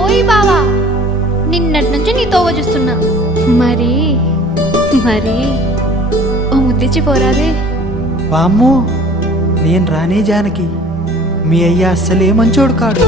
ఓయ్ బావా, నిన్నటి నుంచి నీ తోవ చూస్తున్నా. మరి మరి ఓ ముద్దిచ్చి పోరాదే. వామ్మో, నేను రానే జానకి, మీ అయ్య అస్సలే మంచోడు కాడు.